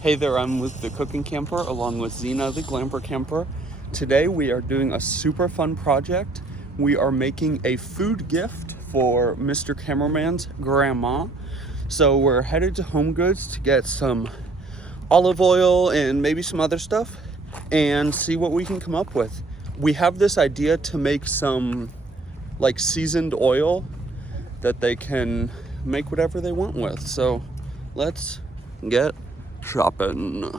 Hey there, I'm with the Cookin camper along with Zena the Glamper camper. Today we are doing a super fun project. We are making a food gift for Mr. Cameraman's grandma. So we're headed to HomeGoods to get some olive oil and maybe some other stuff and see what we can come up with. We have this idea to make some like seasoned oil that they can make whatever they want with. So let's get shopping.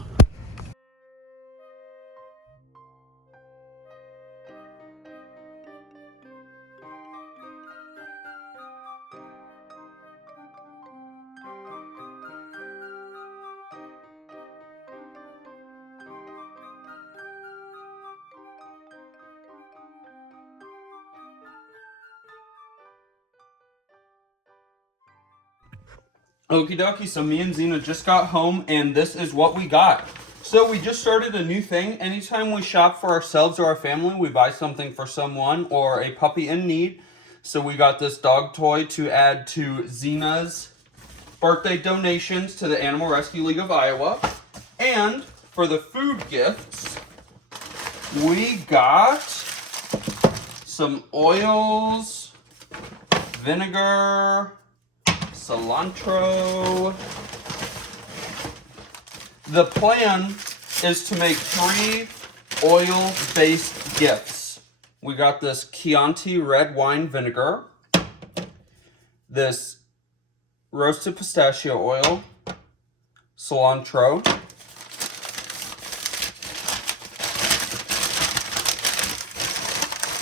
Okie dokie, so me and Zena just got home and this is what we got. So we just started a new thing. Anytime we shop for ourselves or our family, we buy something for someone or a puppy in need. So we got this dog toy to add to Zena's birthday donations to the Animal Rescue League of Iowa. And for the food gifts, we got some oils, vinegar, cilantro. The plan is to make 3 oil-based gifts. We got this Chianti red wine vinegar, this roasted pistachio oil, cilantro,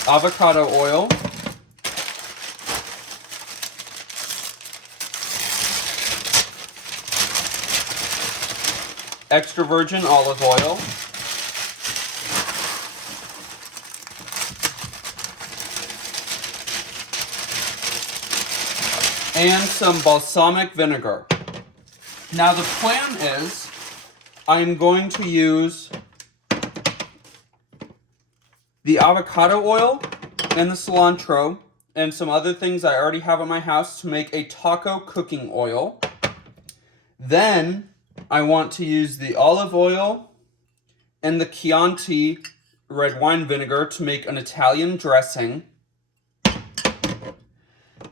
avocado oil, extra virgin olive oil, and some balsamic vinegar. Now the plan is I'm going to use the avocado oil and the cilantro and some other things I already have at my house to make a taco cooking oil. Then I want to use the olive oil and the Chianti red wine vinegar to make an Italian dressing.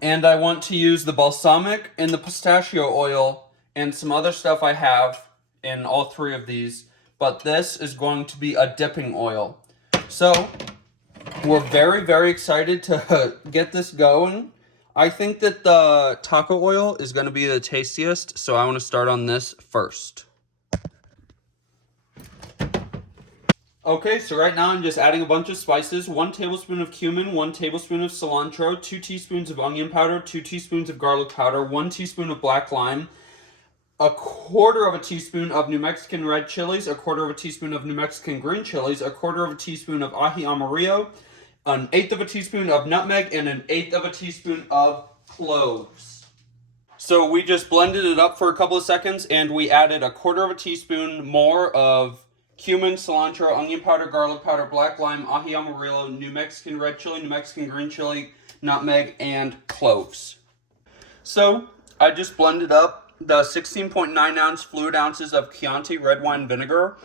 And I want to use the balsamic and the pistachio oil and some other stuff I have in all 3 of these. But this is going to be a dipping oil. So we're very, very excited to get this going. I think that the taco oil is going to be the tastiest, so I want to start on this first. Okay, so right now I'm just adding a bunch of spices. 1 tablespoon of cumin, 1 tablespoon of cilantro, 2 teaspoons of onion powder, 2 teaspoons of garlic powder, 1 teaspoon of black lime, 1/4 teaspoon of New Mexican red chilies, 1/4 teaspoon of New Mexican green chilies, 1/4 teaspoon of ají amarillo, 1/8 teaspoon of nutmeg, and 1/8 teaspoon of cloves. So we just blended it up for a couple of seconds, and we added 1/4 teaspoon more of cumin, cilantro, onion powder, garlic powder, black lime, ají amarillo, New Mexican red chili, New Mexican green chili, nutmeg, and cloves. So I just blended up the 16.9 ounce fluid ounces of Chianti red wine vinegar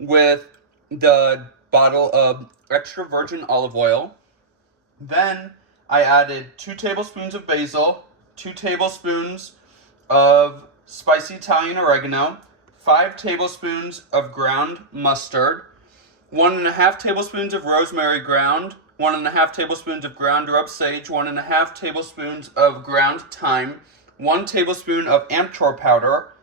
with the bottle of extra virgin olive oil. Then I added 2 tablespoons of basil, 2 tablespoons of spicy Italian oregano, 5 tablespoons of ground mustard, 1.5 tablespoons of rosemary ground, 1.5 tablespoons of ground rub sage, 1.5 tablespoons of ground thyme, 1 tablespoon of Amchor powder,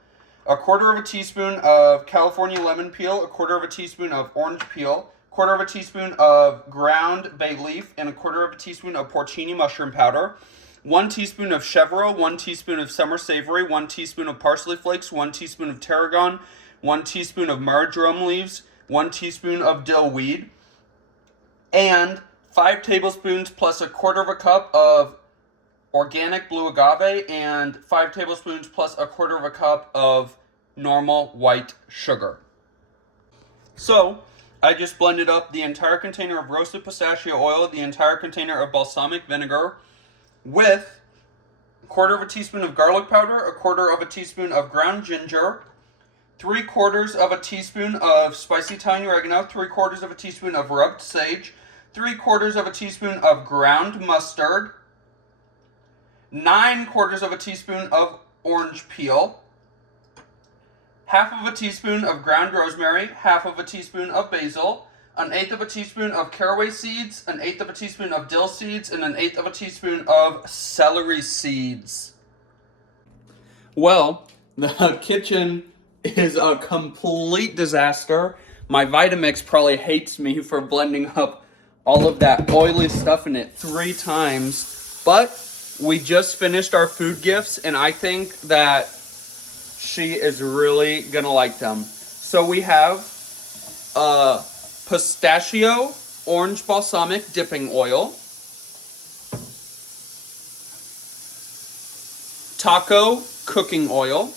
1/4 teaspoon of California lemon peel, 1/4 teaspoon of orange peel, 1/4 teaspoon of ground bay leaf, and 1/4 teaspoon of porcini mushroom powder, 1 teaspoon of chevre, 1 teaspoon of summer savory, 1 teaspoon of parsley flakes, 1 teaspoon of tarragon, 1 teaspoon of marjoram leaves, 1 teaspoon of dill weed, and 5 tablespoons plus 1/4 cup of organic blue agave, and 5 tablespoons plus 1/4 cup of normal white sugar. So I just blended up the entire container of roasted pistachio oil, the entire container of balsamic vinegar, with 1/4 teaspoon of garlic powder, 1/4 teaspoon of ground ginger, 3/4 of a teaspoon of spicy Italian oregano, 3/4 of a teaspoon of rubbed sage, 3/4 of a teaspoon of ground mustard, 9/4 of a teaspoon of orange peel, half of a teaspoon of ground rosemary, half of a teaspoon of basil, 1/8 of a teaspoon of caraway seeds, 1/8 of a teaspoon of dill seeds, and 1/8 of a teaspoon of celery seeds. Well, the kitchen is a complete disaster. My Vitamix probably hates me for blending up all of that oily stuff in it 3 times, but we just finished our food gifts, and I think that she is really gonna like them. So we have pistachio orange balsamic dipping oil, taco cooking oil,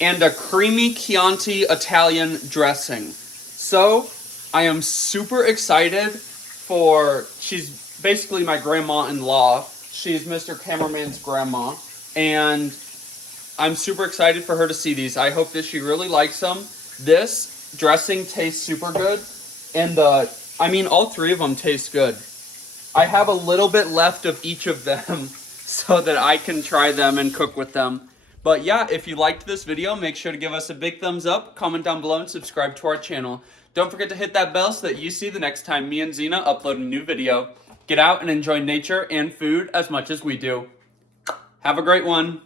and a creamy Chianti Italian dressing. So I am super excited for, she's basically my grandma-in-law. She's Mr. Cameraman's grandma, and I'm super excited for her to see these. I hope that she really likes them. This dressing tastes super good, and all 3 of them taste good. I have a little bit left of each of them so that I can try them and cook with them. But yeah, if you liked this video, make sure to give us a big thumbs up, comment down below, and subscribe to our channel. Don't forget to hit that bell so that you see the next time me and Zena upload a new video. Get out and enjoy nature and food as much as we do. Have a great one.